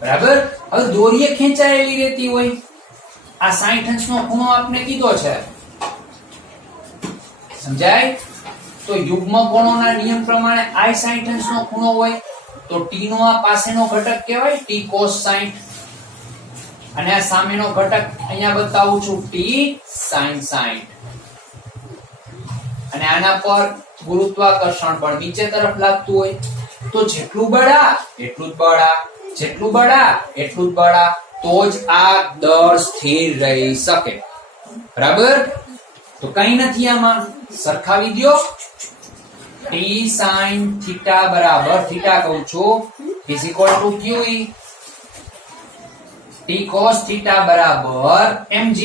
બરાબર, હવે દોરીએ ખેંચાયેલી રહેતી હોય. આ 60 અંશનો ખૂણો આપને કીધો છે. સમજાય? તો યુગ્મ કોણોના નિયમ પ્રમાણે આ 60 અંશનો ખૂણો હોય તો t નો આ પાસેનો ઘટક કહેવાય t cos 60 અને આ સામેનો ઘટક અહીંયા બતાવું છું t sin 60. અને આના પર ગુરુત્વાકર્ષણ બળ નીચે તરફ લાગતું હોય તો જેટલું બળા એટલું જ બળા, જેટલું બળા એટલું જ બળા, તો જ આ દળ સ્થિર રહી શકે. બરાબર? તો કઈ નથી આમાં, સરખાવી દ્યો. t sin થીટા બરાબર, થીટા કહું છું, is equal to qe. t cos theta બરાબર mg.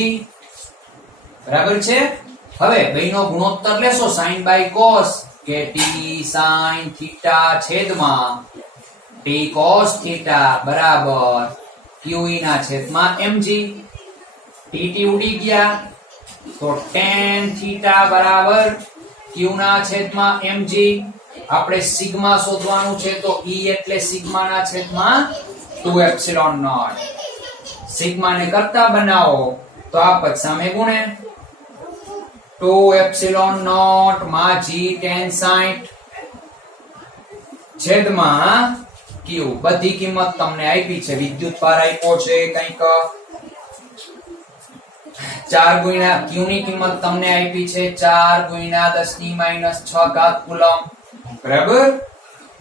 બરાબર છે? હવે બેયનો ગુણોત્તર લેશો sin by cos, કે t sin થીટા છેદમાં t cos થીટા બરાબર qe ના છેદમાં mg. tt ઉડી ગયા તો tan થીટા બરાબર q ના છેદમાં mg. આપણે સિગ્મા શોધવાનું છે તો e એટલે સિગ્મા ના છેદમાં 2 એપ્સિલોન નોટ. સિગ્મા ને કરતા બનાવો તો આ પદ સામે ગુણે 2 એપ્સિલોન નોટ માં g tan 60 છેદમાં q. બધી કિંમત તમને આપી છે, વિદ્યુત ભાર આપ્યો છે કંઈક 4 ગુણ્યા q ની કિંમત તમને આપી છે 4 ગુણ્યા 10 ની -6 ઘાત કુલમ. બરાબર?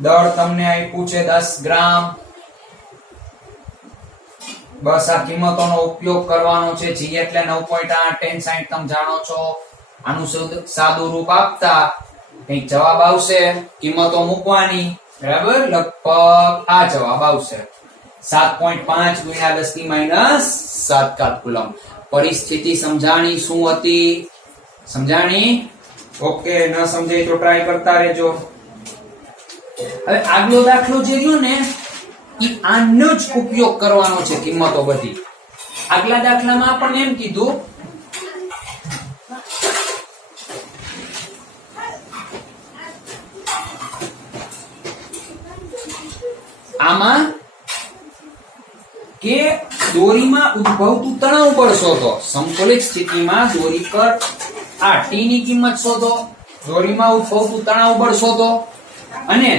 દળ તમને આપ્યું છે 10 ગ્રામ. બસ આ કિંમતોનો ઉપયોગ કરવાનો છે. g એટલે 9.8, tan 60 તમે જાણો છો. આનું સાદું રૂપ આપતા કંઈક જવાબ આવશે, કિંમતો મૂકવાની. બરાબર? લગભગ આ જવાબ આવશે 7.5 ગુણ્યા 10 ની -7 ઘાત કુલમ. પરિસ્થિતિ સમજાણી શું હતી? સમજાણી? ઓકે, ન સમજાય તો ટ્રાય કરતા રહેજો. હવે આગલો દાખલો જે રહ્યો ને ઈ આનો જ ઉપયોગ કરવાનો છે, કિંમતો બધી. આગલા દાખલામાં આપણને એમ કીધું આમાં કે દોરીમાં ઉદ્ભવતું તણાવ બળ શોધો. સંતુલિત સ્થિતિમાં દોરી પર આ t ની કિંમત શોધો, દોરીમાં ઉદ્ભવતું તણાવ બળ શોધો, અને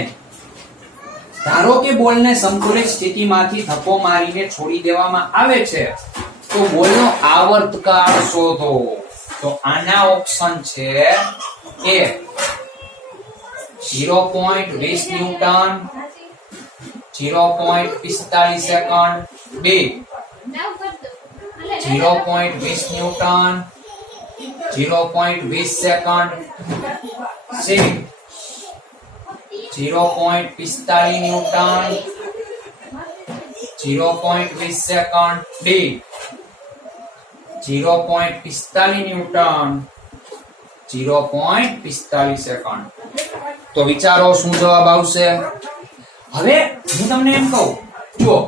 ધારો કે બોલને સંતુલિત સ્થિતિમાંથી ધક્કો મારીને છોડી દેવામાં આવે છે તો બોલનો આવર્તકાળ શોધો. તો આના ઓપ્શન છે a 0.20 newton, 0.45 second, b 0.20 newton, 0.20 second, c 0.45 newton, 0.20 second, d 0.45 newton, 0.45 second. તો વિચારો શું જવાબ આવશે? હવે હું તમને એમ કહું, જુઓ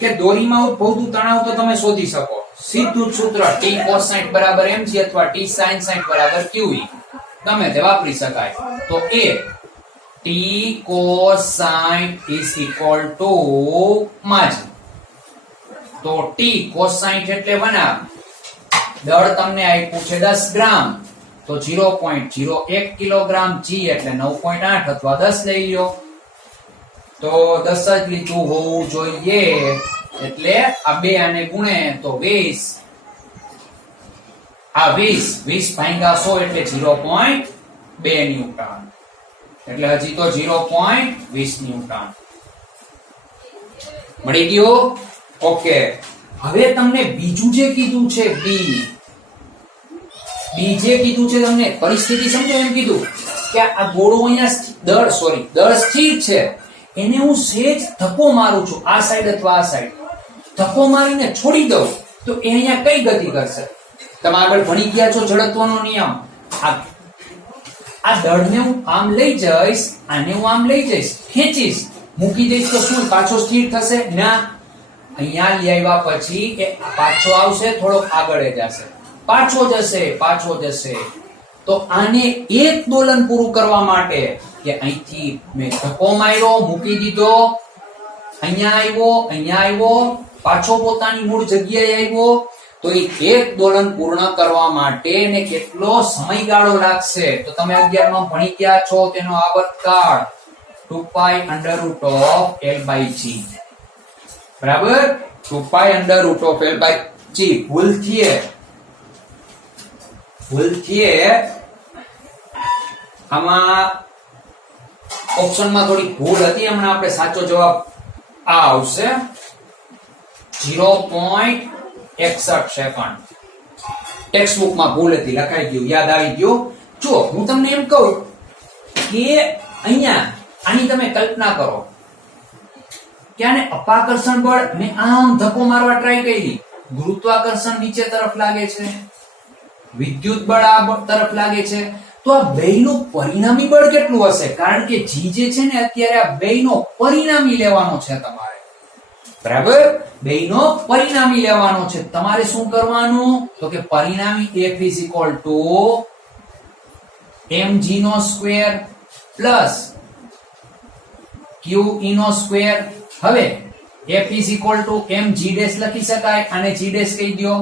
કે દોરીમાં ઉદ્ભવતું તણાવ તો તમે શોધી શકો. સીધું સૂત્ર t cos 60 બરાબર mg અથવા t sin 60 બરાબર qe ગમે તે વાપરી શકાય. તો a t cos 60 is equal to માં જ. તો t cos 60 એટલે બનાવ, દળ તમને આપ્યું છે 10 ગ્રામ, તો 0.01 કિલોગ્રામ, g એટલે 9.8 અથવા 10 લઈ લ્યો. તો 10 જ લીધું હોવું જોઈએ, એટલે આ બે આને ગુણે તો 20. આ 20 ભાગ્યા 100 એટલે 0.2 ન્યૂટન. એટલે હજી તો 0.20 ન્યૂટન મળી ગયું. ઓકે, હવે તમને બીજું જે કીધું છે બી જે કીધું છે તમને પરિસ્થિતિ સમજો. એમ કીધું કે આ ગોળો અહીંયા દળ સ્થિર છે, એને હું સેજ ધક્કો મારું છું આ સાઈડ અથવા આ સાઈડ, ધક્કો મારીને છોડી દઉં તો એ અહીંયા કઈ ગતિ કરશે? તમે આગળ ભણી ગયા છો જડત્વનો નિયમ. આ દળને હું આમ લઈ જઈશ, આને હું આમ લઈ જઈશ, ખેંચીશ, મૂકી દઈશ તો શું પાછો સ્થિર થશે? ના, અહીંયા લઈ આવ્યા પછી એ પાછો આવશે, થોડોક આગળ જશે, પાછો જશે. તો આને એક દોલન પૂરું કરવા માટે કે અહીંથી મેં ધક્કો માર્યો, મૂકી દીધો, અહીંયા આવ્યો, પાછો પોતાની મૂળ જગ્યાએ આવ્યો, તો એ એક દોલન પૂર્ણ કરવા માટે ને કેટલો સમયગાળો લાગશે? તો તમે 11 માં ભણી ગયા છો, તેનો આવર્તકાળ 2π √L/g. બરાબર? 2π √L/g. ભૂલથી આમાં ઓપ્શનમાં થોડી ભૂલ હતી, હમણાં આપણે સાચો જવાબ આ આવશે 0.61 સેકન્ડ. ટેક્સ્ટ બુકમાં ભૂલ હતી, લખાઈ ગયું, યાદ આવી ગયું. જો હું તમને એમ કહું કે અહીંયા આની તમે કલ્પના કરો કે આને અપાકર્ષણ બળ મેં આમ ધક્કો મારવા ટ્રાય કરી, ગુરુત્વાકર્ષણ નીચે તરફ લાગે છે, વિદ્યુત બળ આ તરફ લાગે છે, તો આ બેયનું પરિણામી બળ કેટલું હશે? કારણ કે જી જે છે ને અત્યારે આ બેયનો પરિણામી લેવાનો છે તમારે, બરાબર? બેયનો પરિણામી લેવાનો છે. તમારે શું કરવાનું? તો કે પરિણામી F is equal to mg નો સ્ક્વેર પ્લસ qe નો સ્ક્વેર. હવે F is equal to mg dash લખી શકાય, આને g ડેશ કહી દો.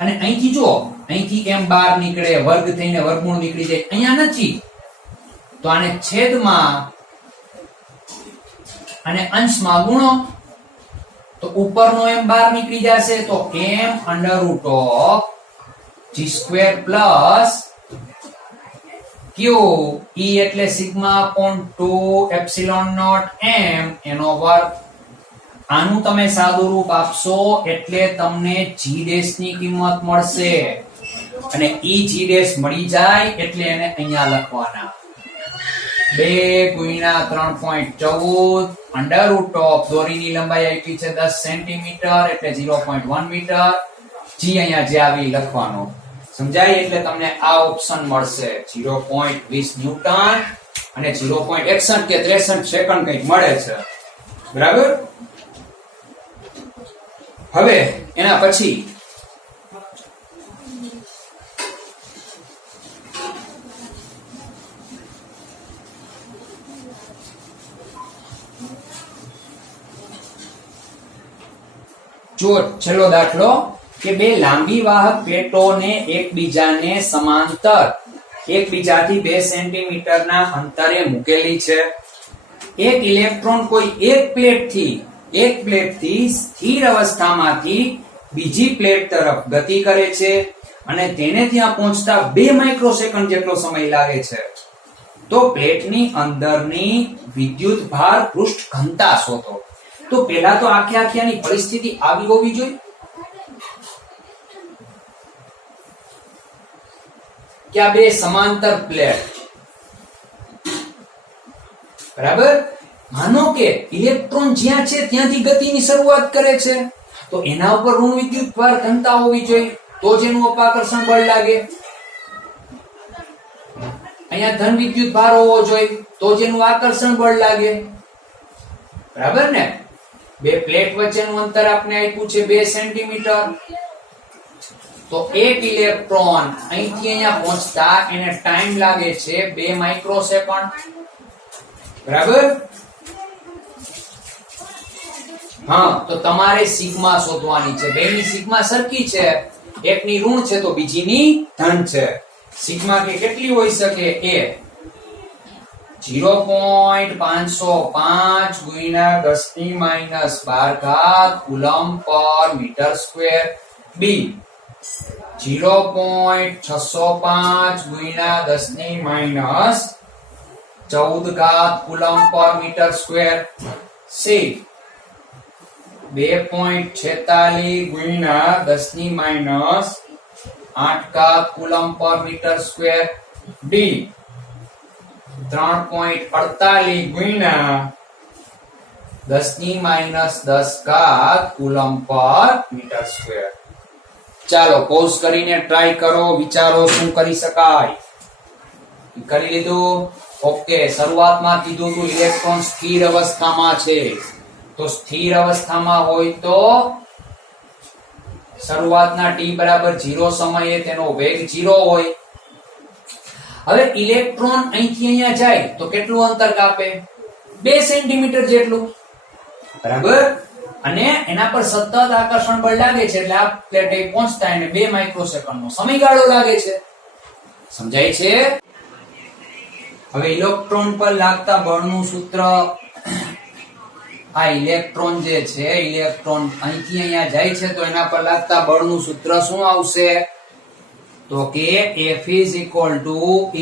અને અહીંથી જો, અહીંથી m બહાર નીકળે, વર્ગ થઈને વર્ગમૂળ નીકળી જાય, અહીંયા નથી, તો આને છેદમાં અને અંશમાં ગુણો, તો ઉપરનો m બહાર નીકળી જશે, તો m under root of g square plus q e એટલે sigma upon 2 epsilon not m એનો વર્ગ. આનું તમે સાદું રૂપ આપશો એટલે તમને g ડેશ ની કિંમત મળશે, અને e g ડેશ મળી જાય એટલે એને અહીંયા લખવાના 2 ગુણ્યા 3.14 અંડર રૂટ ઓફ, દોરીની લંબાઈ આપી છે 10 સેન્ટીમીટર એટલે 0.1 મીટર, g અહીંયા જે આવી લખવાનો. સમજાય? એટલે તમને આ ઓપ્શન મળશે 0.20 ન્યૂટન અને 0.61 કે 63 સેકન્ડ કંઈક મળે છે, બરાબર? હવે એના પછી જો છેલ્લો દાખલો કે બે લાંબી વાહક પ્લેટોને એકબીજાને સમાંતર એકબીજાથી 2 સેન્ટીમીટરના અંતરે મૂકેલી છે. એક ઇલેક્ટ્રોન કોઈ એક પ્લેટથી સ્થિર અવસ્થામાંથી બીજી પ્લેટ તરફ ગતિ કરે છે અને તેને ત્યાં પહોંચતા 2 માઇક્રોસેકન્ડ જેટલો સમય લાગે છે. તો પ્લેટની અંદરની વિદ્યુત ભાર પૃષ્ઠ ઘનતા શોધો. તો પહેલા તો આખી પરિસ્થિતિ આવી હોવી જોઈએ કે આ બે સમાંતર પ્લેટ, બરાબર? માનો કે ઇલેક્ટ્રોન જ્યાં છે ત્યાંથી ગતિની શરૂઆત કરે છે, તો એના ઉપર ઋણ વિદ્યુત ભાર ઘનતા હોવી જોઈએ, તો જ એનું અપાકર્ષણ બળ લાગે. અહીંયા ધન વિદ્યુત ભાર હોવો જોઈએ, તો જ એનું આકર્ષણ બળ લાગે, બરાબર ને? બે પ્લેટ વચ્ચેનું અંતર આપણે આપ્યું છે 2 સેન્ટીમીટર, તો એક ઇલેક્ટ્રોન અહીંથી અહીંયા પહોંચતા એને ટાઈમ લાગે છે 2 માઇક્રોસેકન્ડ, બરાબર? હા, તો તમારે સિગ્મા શોધવાની છે. બેની સિગ્મા સરખી છે, એકની ઋણ છે તો બીજીની ધન છે. સિગ્મા કે કેટલી હોઈ શકે? a 0.505 ગુણ્યા 10⁻12 કુલમ્બ પર મીટર સ્ક્વેર, b 0.605 ગુણ્યા 10⁻14 કુલમ્બ પર મીટર સ્ક્વેર, c 2.46 ગુણ્યા 10⁻8 કુલમ્બ પર મીટર સ્ક્વેર, d 3.48 ગુણ્યા 10⁻10 કુલમ્બ પર મીટર સ્ક્વેર. ચાલો પોઝ કરીને ટ્રાય કરો, વિચારો શું કરી શકાય. કરી લીધું? ઓકે. શરૂઆતમાં કીધું હતું ઇલેક્ટ્રોન સ્થિર અવસ્થામાં છે, તો સ્થિર અવસ્થામાં હોય તો શરૂઆતના t બરાબર 0 સમયે તેનો વેગ 0 હોય. હવે ઇલેક્ટ્રોન અહીંથી અહીંયા જાય તો કેટલું અંતર કાપે? 2 સેન્ટીમીટર જેટલું, બરાબર? અને એના પર સતત આકર્ષણ બળ લાગે છે એટલે આ પ્લેટે પહોંચતા એને 2 માઇક્રોસેકન્ડનો સમયગાળો લાગે છે. સમજાય છે? હવે ઇલેક્ટ્રોન પર લાગતા બળનું સૂત્ર, આ ઇલેક્ટ્રોન જે છે, ઇલેક્ટ્રોન અહીંથી અહીંયા જાય છે તો એના પર લાગતા બળનું સૂત્ર શું આવશે? તો કે F is equal to E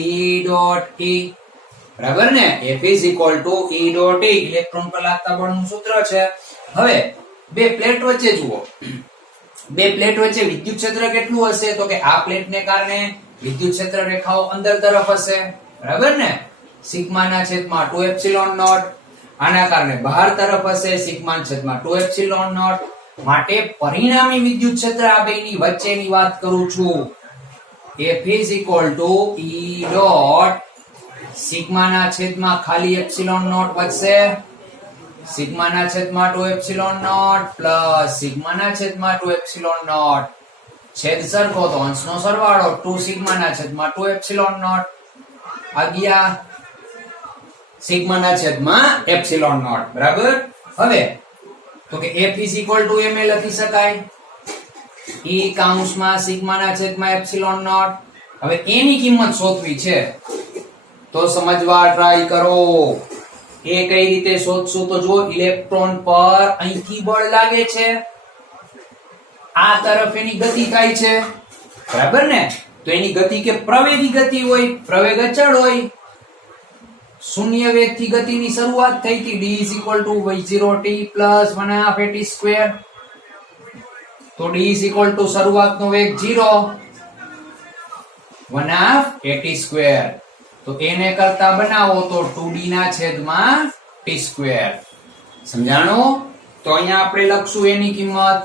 dot E. બરાબર ને? F is equal to E dot E electron પર લાગતા બળનું સૂત્ર છે. હવે બે પ્લેટ વચ્ચે જુઓ, બે પ્લેટ વચ્ચે વિદ્યુત ક્ષેત્ર કેટલું હશે? તો કે આ પ્લેટને કારણે વિદ્યુત ક્ષેત્ર રેખાઓ અંદર તરફ હશે. બરાબર ને? સિગ્મા ના છેદમાં 2 એપ્સિલોન નોટ. આના કારણે બહાર તરફ હશે સિગ્મા ના છેદમાં 2 એપ્સિલોન નોટ. માટે પરિણામી વિદ્યુત ક્ષેત્ર આ બેની વચ્ચેની વાત કરું છું. F is equal to E dot sigma ના છેદમાં ખાલી એપ્સિલોન નોટ વધશે, સિગ્મા ના છેદમાં 2 એપ્સિલોન નોટ પ્લસ સિગ્મા ના છેદમાં 2 એપ્સિલોન નોટ. છેદ સરખો તો અંશનો સરવાળો 2 સિગ્મા ના છેદમાં 2 એપ્સિલોન નોટ આ ગયા સિગ્મા ના છેદમાં એપ્સિલોન નોટ. બરાબર? હવે તો કે F is equal to ma લખી શકાય E કૌંસમાં સિગ્મા ના છેદમાં એપ્સિલોન નોટ. હવે a ની કિંમત શોધવી છે તો સમજવા ટ્રાય કરો. એ કઈ રીતે શોધશું? તો જો ઇલેક્ટ્રોન પર અહીંથી બળ લાગે છે, આ તરફ એની ગતિ થાય છે. બરાબર ને? તો એની ગતિ કે પ્રવેગી ગતિ હોય, પ્રવેગ અચળ હોય. શૂન્ય વેગ થી ગતિની શરૂઆત થઈ હતી. D is equal to v0t plus 1/2 at square. તો D is equal to શરૂઆતનો વેગ 0 1/2 at square. તો એને કરતા બનાવો તો 2d ના છેદમાં t સ્ક્વેર. સમજાણું? તો અહીંયા આપણે લખશું એની કિંમત.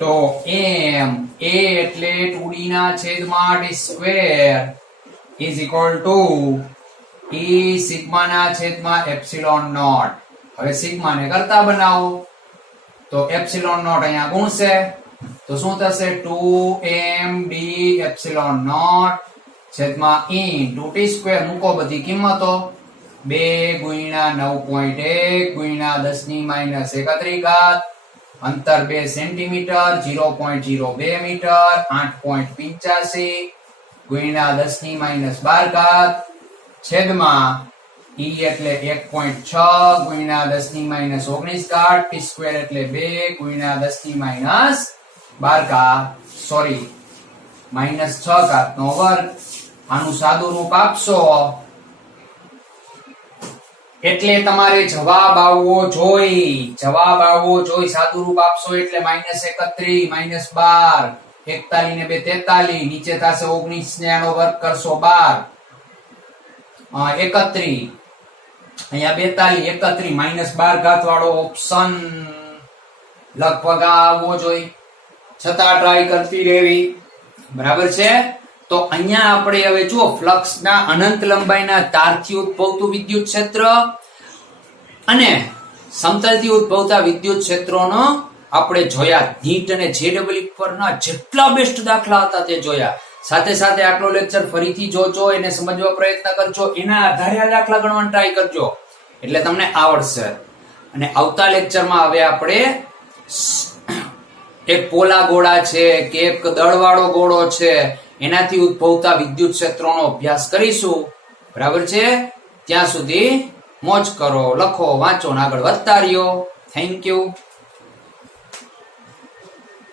તો m a એટલે 2d ના છેદમાં t square is equal to e sigma ના છેદમાં એપ્સિલોન નોટ. હવે સિગ્મા ને કરતા બનાવો તો એપ્સિલોન નોટ અહીંયા ગુણશે તો શું થશે? 2md એપ્સિલોન નોટ છેદમાં ઇન્ટુ t સ્ક્વેર. મૂકો બધી કિંમતો. 2 ગુણ્યા 9.1 ગુણ્યા 10⁻31 અંતર 2 સેન્ટીમીટર 0.02 મીટર 8.85 ગુણ્યા 10⁻12 છેદમાં E એટલે 1.6 ગુણ્યા 10⁻19 t સ્ક્વેર એટલે 2 ગુણ્યા 10⁻12 સોરી -6 નો વર્ગ. આનું સાદું રૂપ આપશો એટલે તમારે જવાબ આવવો જોઈએ. જવાબ આવવો જોઈએ. સાદું રૂપ આપશો એટલે -31 -12 41 ને 2 43 નીચે થશે 19 ને આનો વર્ગ કરશો 12 31 અહીંયા 42 31 -12 વાળો ઓપ્શન લગભગ આવવો જોઈએ. છતાં ટ્રાય કરતી રહેવી. બરાબર છે? તો અહીંયા આપણે હવે જો ફ્લક્સના અનંત લંબાઈના તારથી ઉદ્ભવતું વિદ્યુત ક્ષેત્ર અને સમતલથી ઉદ્ભવતા વિદ્યુત ક્ષેત્રોનો આપણે જોયા. નીટ અને જેડબલઈ પરના જેટલા બેસ્ટ દાખલા હતા તે જોયા. સાથે સાથે આટલો લેક્ચર ફરીથી જોજો, એને સમજવા પ્રયત્ન કરજો, એના આધારે આ દાખલા ગણવાનો ટ્રાય કરજો એટલે તમને આવડશે. અને આવતા લેક્ચરમાં હવે આપણે એક પોલા ગોળા છે કે એક દળવાળો ગોળો છે એનાથી ઉદ્ભવતા વિદ્યુત ક્ષેત્રોનો અભ્યાસ કરીશું. બરાબર છે? ત્યાં સુધી મોજ કરો, લખો, વાંચો ને આગળ વધતા રહ્યો. Thank you.